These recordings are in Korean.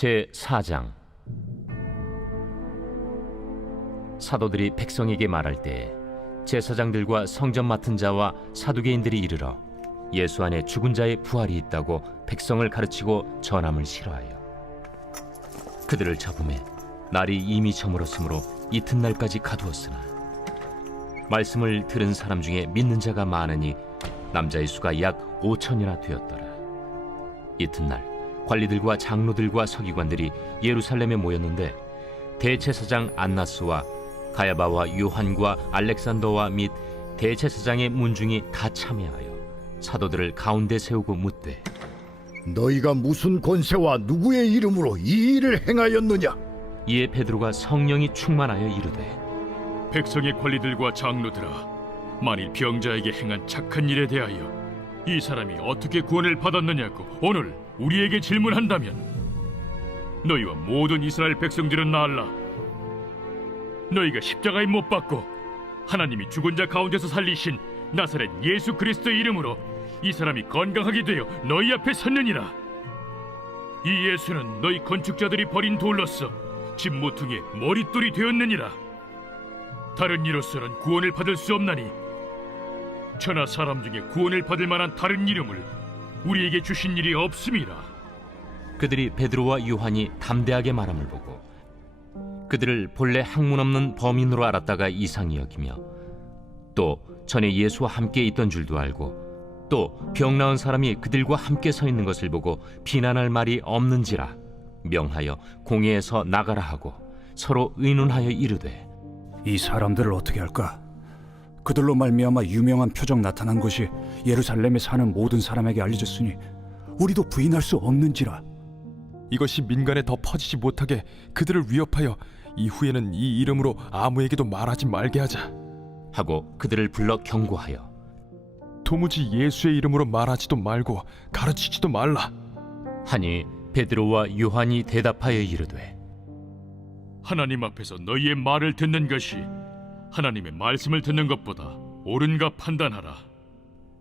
제4장. 사도들이 백성에게 말할 때 제사장들과 성전 맡은 자와 사두개인들이 이르러 예수 안에 죽은 자의 부활이 있다고 백성을 가르치고 전함을 싫어하여 그들을 잡음에 날이 이미 저물었으므로 이튿날까지 가두었으나 말씀을 들은 사람 중에 믿는 자가 많으니 남자의 수가 약 5천이나 되었더라. 이튿날 관리들과 장로들과 서기관들이 예루살렘에 모였는데 대제사장 안나스와 가야바와 요한과 알렉산더와 및 대제사장의 문중이 다 참여하여 사도들을 가운데 세우고 묻되, 너희가 무슨 권세와 누구의 이름으로 이 일을 행하였느냐? 이에 베드로가 성령이 충만하여 이르되, 백성의 관리들과 장로들아, 만일 병자에게 행한 착한 일에 대하여 이 사람이 어떻게 구원을 받았느냐고 오늘 우리에게 질문한다면 너희와 모든 이스라엘 백성들은 알라. 너희가 십자가에 못 박고 하나님이 죽은 자 가운데서 살리신 나사렛 예수 그리스도의 이름으로 이 사람이 건강하게 되어 너희 앞에 섰느니라. 이 예수는 너희 건축자들이 버린 돌로서 집 모퉁이의 머릿돌이 되었느니라. 다른 이로서는 구원을 받을 수 없나니 천하 사람 중에 구원을 받을 만한 다른 이름을 우리에게 주신 일이 없음이라. 그들이 베드로와 요한이 담대하게 말함을 보고 그들을 본래 학문 없는 범인으로 알았다가 이상히 여기며 또 전에 예수와 함께 있던 줄도 알고 또 병 나은 사람이 그들과 함께 서 있는 것을 보고 비난할 말이 없는지라 명하여 공회에서 나가라 하고 서로 의논하여 이르되, 이 사람들을 어떻게 할까? 그들로 말미암아 유명한 표적 나타난 것이 예루살렘에 사는 모든 사람에게 알려졌으니 우리도 부인할 수 없는지라. 이것이 민간에 더 퍼지지 못하게 그들을 위협하여 이후에는 이 이름으로 아무에게도 말하지 말게 하자 하고 그들을 불러 경고하여 도무지 예수의 이름으로 말하지도 말고 가르치지도 말라 하니 베드로와 요한이 대답하여 이르되, 하나님 앞에서 너희의 말을 듣는 것이 하나님의 말씀을 듣는 것보다 옳은가 판단하라.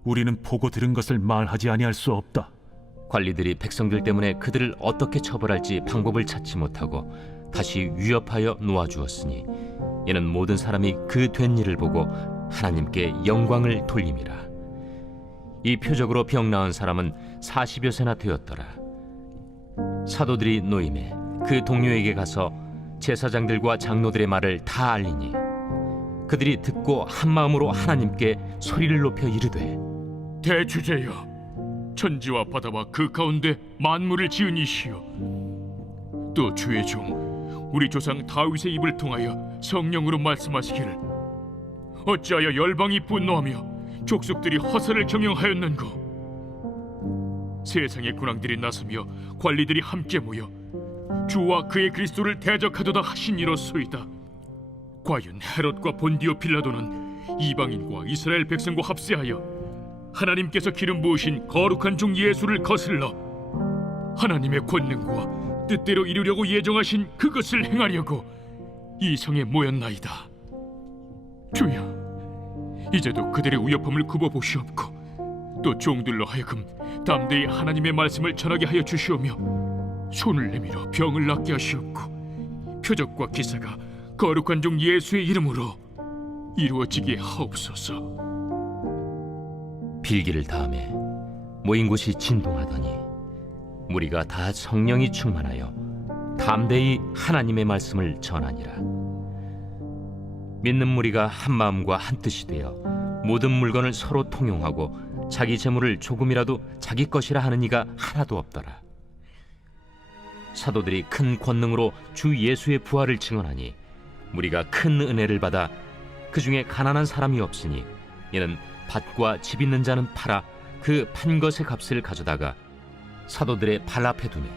우리는 보고 들은 것을 말하지 아니할 수 없다. 관리들이 백성들 때문에 그들을 어떻게 처벌할지 방법을 찾지 못하고 다시 위협하여 놓아주었으니 이는 모든 사람이 그 된 일을 보고 하나님께 영광을 돌림이라. 이 표적으로 병 나은 사람은 40여 세나 되었더라. 사도들이 노임에 그 동료에게 가서 제사장들과 장로들의 말을 다 알리니 그들이 듣고 한 마음으로 하나님께 소리를 높여 이르되, 대주제여, 천지와 바다와 그 가운데 만물을 지은 이시여, 또 주의 종 우리 조상 다윗의 입을 통하여 성령으로 말씀하시기를 어찌하여 열방이 분노하며 족속들이 허사를 경영하였는고. 세상의 군왕들이 나서며 관리들이 함께 모여 주와 그의 그리스도를 대적하도다 하신 이로소이다. 과연 헤롯과 본디오 빌라도는 이방인과 이스라엘 백성과 합세하여 하나님께서 기름 부으신 거룩한 종 예수를 거슬러 하나님의 권능과 뜻대로 이루려고 예정하신 그것을 행하려고 이 성에 모였나이다. 주여, 이제도 그들의 위협함을 굽어보시옵고 또 종들로 하여금 담대히 하나님의 말씀을 전하게 하여 주시오며 손을 내밀어 병을 낫게 하시옵고 표적과 기사가 거룩한 종 예수의 이름으로 이루어지게 하옵소서. 빌기를 다음에 모인 곳이 진동하더니 무리가 다 성령이 충만하여 담대히 하나님의 말씀을 전하니라. 믿는 무리가 한 마음과 한 뜻이 되어 모든 물건을 서로 통용하고 자기 재물을 조금이라도 자기 것이라 하는 이가 하나도 없더라. 사도들이 큰 권능으로 주 예수의 부활을 증언하니 무리가 큰 은혜를 받아 그 중에 가난한 사람이 없으니 이는 밭과 집 있는 자는 팔아 그 판 것의 값을 가져다가 사도들의 발 앞에 두니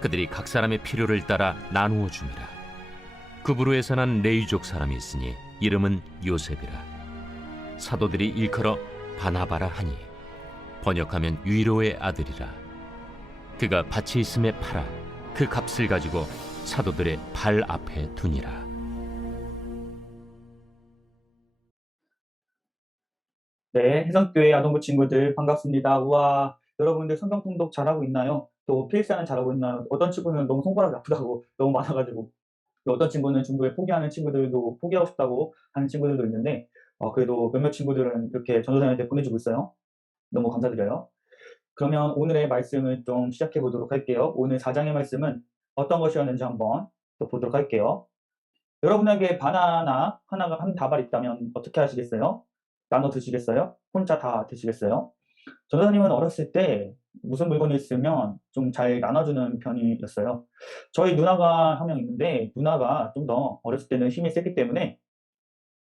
그들이 각 사람의 필요를 따라 나누어 줍니다. 그부로에서 난 레위족 사람이 있으니 이름은 요셉이라. 사도들이 일컬어 바나바라 하니 번역하면 위로의 아들이라. 그가 밭이 있음에 팔아 그 값을 가지고 사도들의 발 앞에 두니라. 네, 해성교회 아동부 친구들 반갑습니다. 우와, 여러분들 성경 통독 잘하고 있나요? 또 PS는 잘하고 있나, 어떤 친구는 너무 손가락이 아프다고 너무 많아가지고, 또 어떤 친구는 중도에 포기하는 친구들도 포기하고 싶다고 하는 친구들도 있는데 그래도 몇몇 친구들은 이렇게 전도사님한테 보내주고 있어요. 너무 감사드려요. 그러면 오늘의 말씀을 좀 시작해 보도록 할게요. 오늘 4장의 말씀은 어떤 것이었는지 한번 또 보도록 할게요. 여러분에게 바나나 하나가 한 다발 있다면 어떻게 하시겠어요? 나눠 드시겠어요? 혼자 다 드시겠어요? 전도사님은 어렸을 때 무슨 물건이 있으면 좀 잘 나눠주는 편이었어요. 저희 누나가 한 명 있는데 누나가 좀 더 어렸을 때는 힘이 세기 때문에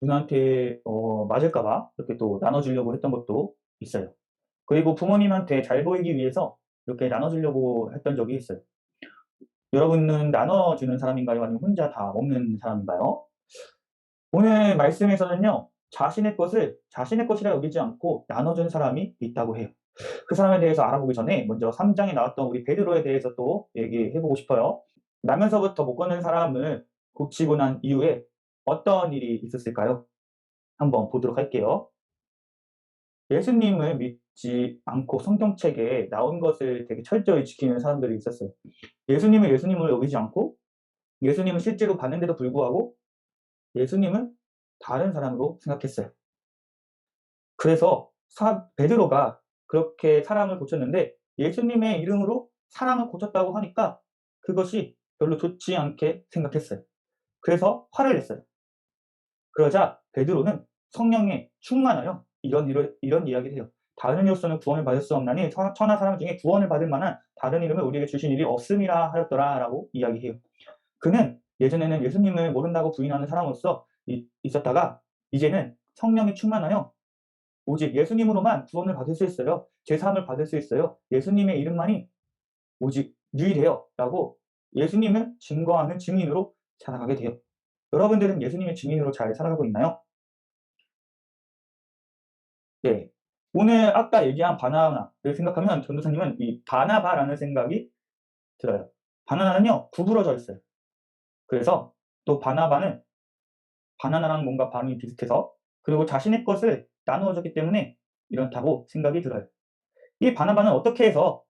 누나한테 맞을까봐 이렇게 또 나눠주려고 했던 것도 있어요. 그리고 부모님한테 잘 보이기 위해서 이렇게 나눠주려고 했던 적이 있어요. 여러분은 나눠주는 사람인가요? 아니면 혼자 다 먹는 사람인가요? 오늘 말씀에서는요, 자신의 것을 자신의 것이라 여기지 않고 나눠준 사람이 있다고 해요. 그 사람에 대해서 알아보기 전에 먼저 3장에 나왔던 우리 베드로에 대해서 또 얘기해보고 싶어요. 나면서부터 못 걷는 사람을 고치고 난 이후에 어떤 일이 있었을까요? 한번 보도록 할게요. 예수님을 믿지 않고 성경책에 나온 것을 되게 철저히 지키는 사람들이 있었어요. 예수님을 예수님으로 여기지 않고 예수님을 실제로 봤는데도 불구하고 예수님을 다른 사람으로 생각했어요. 그래서 베드로가 그렇게 사람을 고쳤는데 예수님의 이름으로 사람을 고쳤다고 하니까 그것이 별로 좋지 않게 생각했어요. 그래서 화를 냈어요. 그러자 베드로는 성령에 충만하여 이런 이야기를 해요. 다른 이로서는 구원을 받을 수 없나니 천하 사람 중에 구원을 받을 만한 다른 이름을 우리에게 주신 일이 없음이라 하였더라 라고 이야기해요. 그는 예전에는 예수님을 모른다고 부인하는 사람으로서 있었다가 이제는 성령이 충만하여 오직 예수님으로만 구원을 받을 수 있어요. 제사함을 받을 수 있어요. 예수님의 이름만이 오직 유일해요 라고 예수님을 증거하는 증인으로 살아가게 돼요. 여러분들은 예수님의 증인으로 잘 살아가고 있나요? 네. 오늘 아까 얘기한 바나나를 생각하면 전도사님은 이 바나바라는 생각이 들어요. 바나나는요, 구부러져 있어요. 그래서 또 바나바는 바나나랑 뭔가 발음이 비슷해서 그리고 자신의 것을 나누어 줬기 때문에 이렇다고 생각이 들어요. 이 바나바는 어떻게 해서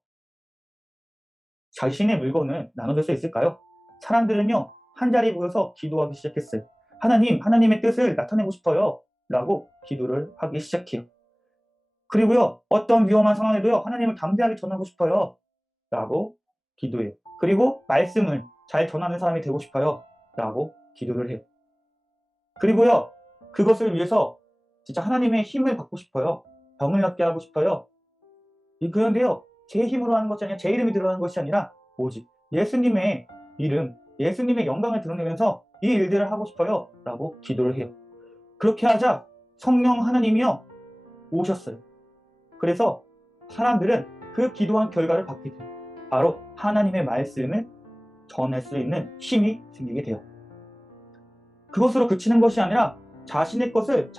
자신의 물건을 나눠줄 수 있을까요? 사람들은요, 한자리 모여서 기도하기 시작했어요. 하나님의 뜻을 나타내고 싶어요 라고 기도를 하기 시작해요. 그리고요, 어떤 위험한 상황에도요, 하나님을 담대하게 전하고 싶어요 라고 기도해요. 그리고 말씀을 잘 전하는 사람이 되고 싶어요 라고 기도를 해요. 그리고요, 그것을 위해서 진짜 하나님의 힘을 받고 싶어요. 병을 낫게 하고 싶어요. 그런데요, 제 힘으로 하는 것이 아니라 제 이름이 들어가는 것이 아니라 오직 예수님의 이름, 예수님의 영광을 드러내면서 이 일들을 하고 싶어요 라고 기도를 해요. 그렇게 하자 성령 하나님이요 오셨어요. 그래서 사람들은 그 기도한 결과를 받게 돼요. 바로 하나님의 말씀을 전할 수 있는 힘이 생기게 돼요. 그것으로 그치는 것이 아니라 자신의 것을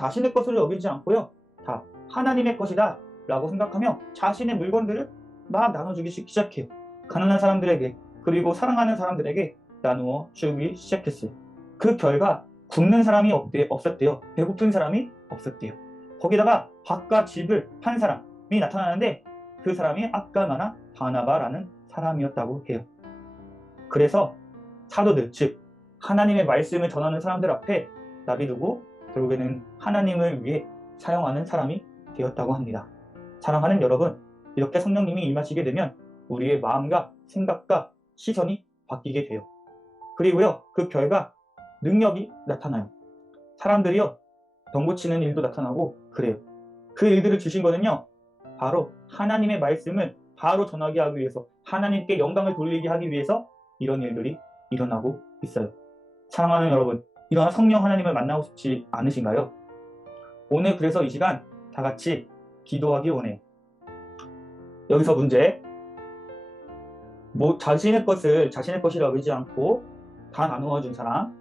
여기지 않고요, 다 하나님의 것이다 라고 생각하며 자신의 물건들을 막 나눠주기 시작해요. 가난한 사람들에게, 그리고 사랑하는 사람들에게 나누어 주기 시작했어요. 그 결과 굶는 사람이 없었대요. 배고픈 사람이 없었대요. 거기다가 밭과 집을 판 사람이 나타나는데 그 사람이 아까 말한 바나바라는 사람이었다고 해요. 그래서 사도들, 즉 하나님의 말씀을 전하는 사람들 앞에 나비두고 결국에는 하나님을 위해 사용하는 사람이 되었다고 합니다. 사랑하는 여러분, 이렇게 성령님이 임하시게 되면 우리의 마음과 생각과 시선이 바뀌게 돼요. 그리고요, 그 결과 능력이 나타나요. 사람들이요, 병 고치는 일도 나타나고 그래요. 그 일들을 주신 거는요, 바로 하나님의 말씀을 바로 전하게 하기 위해서, 하나님께 영광을 돌리게 하기 위해서 이런 일들이 일어나고 있어요. 사랑하는 여러분, 이러한 성령 하나님을 만나고 싶지 않으신가요? 오늘 그래서 이 시간 다 같이 기도하기 원해요. 여기서 문제, 자신의 것이라 여기지 않고 다 나누어 준 사람,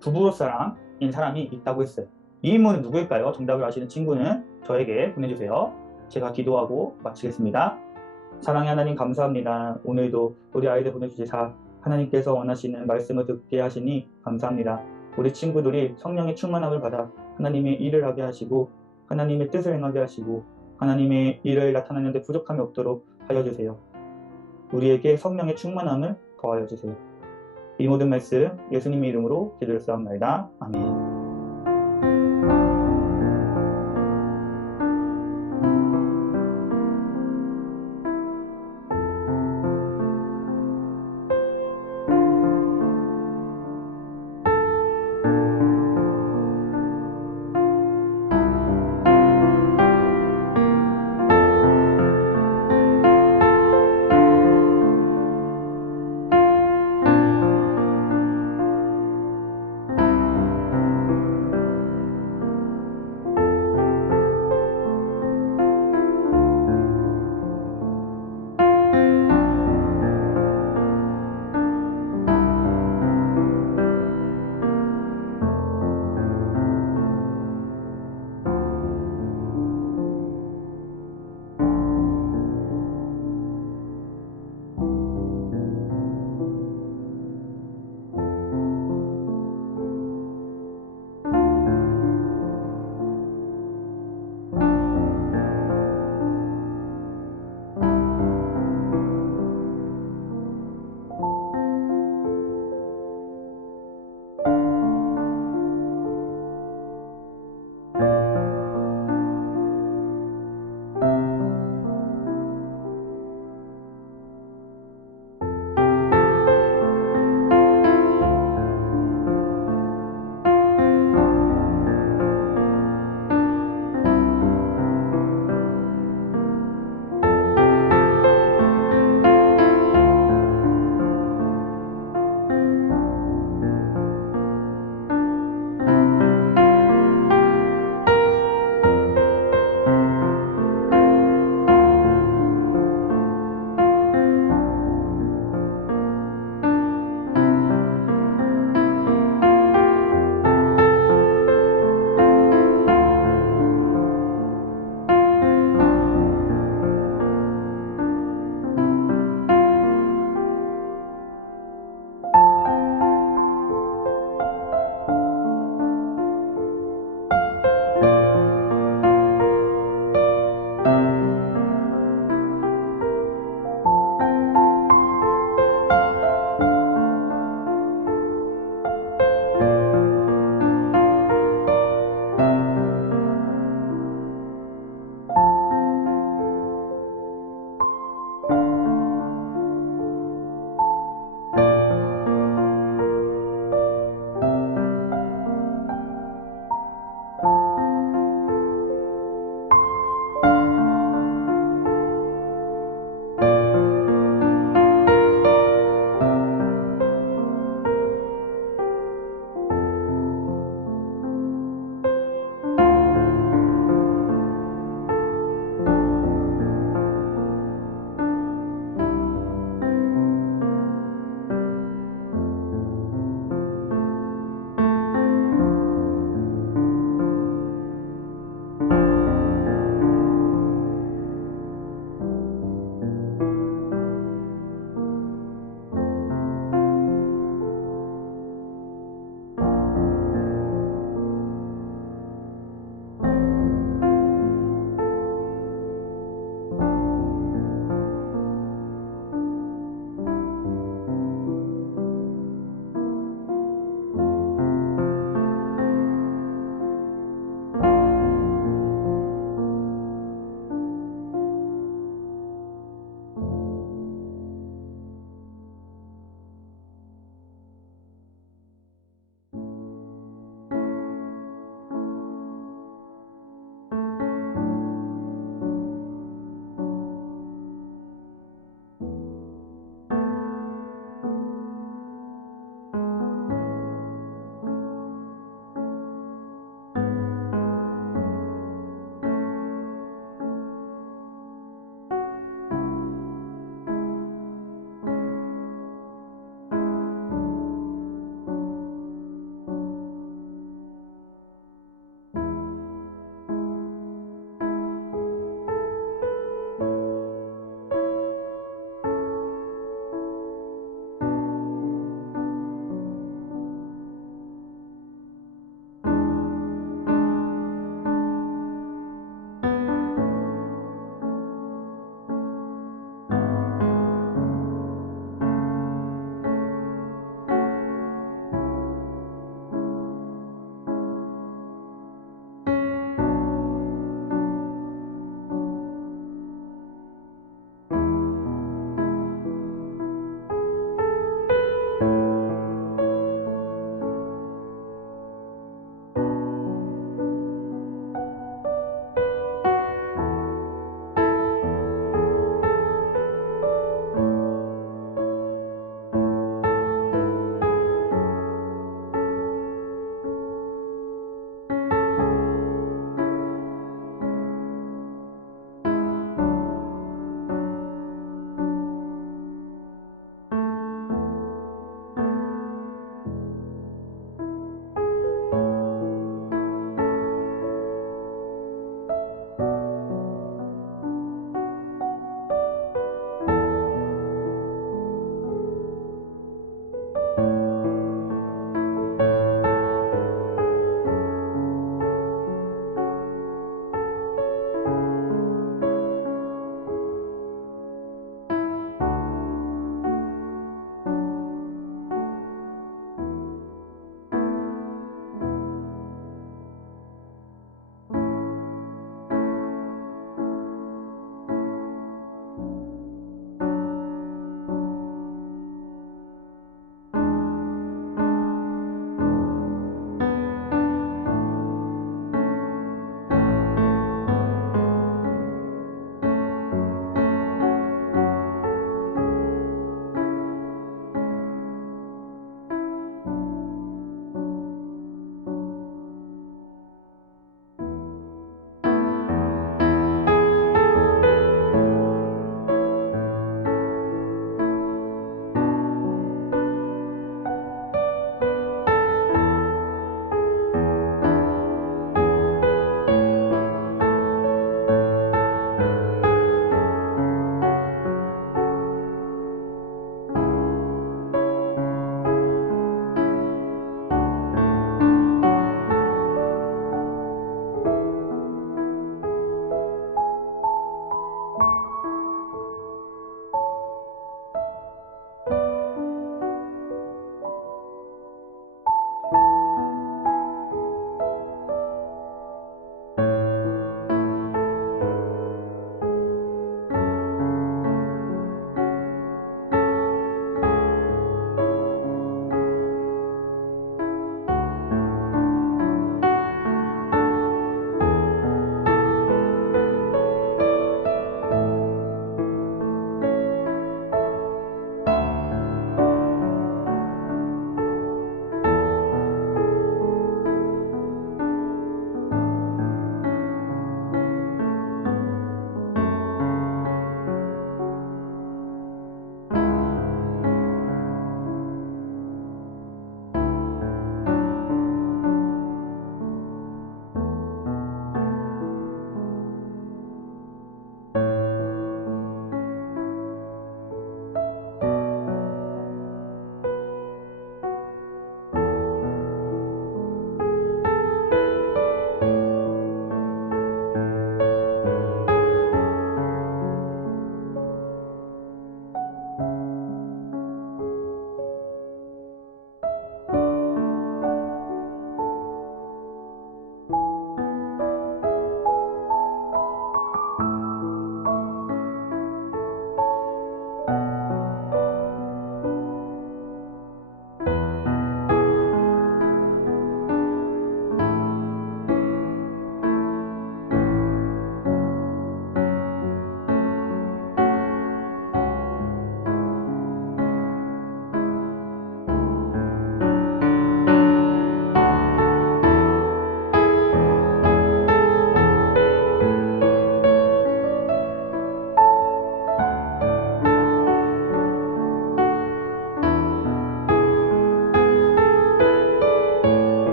부부로 사람인 사람이 있다고 했어요. 이 인물은 누구일까요? 정답을 아시는 친구는 저에게 보내주세요. 제가 기도하고 마치겠습니다. 사랑의 하나님, 감사합니다. 오늘도 우리 아이들 보내주시사 하나님께서 원하시는 말씀을 듣게 하시니 감사합니다. 우리 친구들이 성령의 충만함을 받아 하나님의 일을 하게 하시고 하나님의 뜻을 행하게 하시고 하나님의 일을 나타내는 데 부족함이 없도록 하여 주세요. 우리에게 성령의 충만함을 더하여 주세요. 이 모든 말씀 예수님의 이름으로 기도를 쌓옵나이다. 아멘.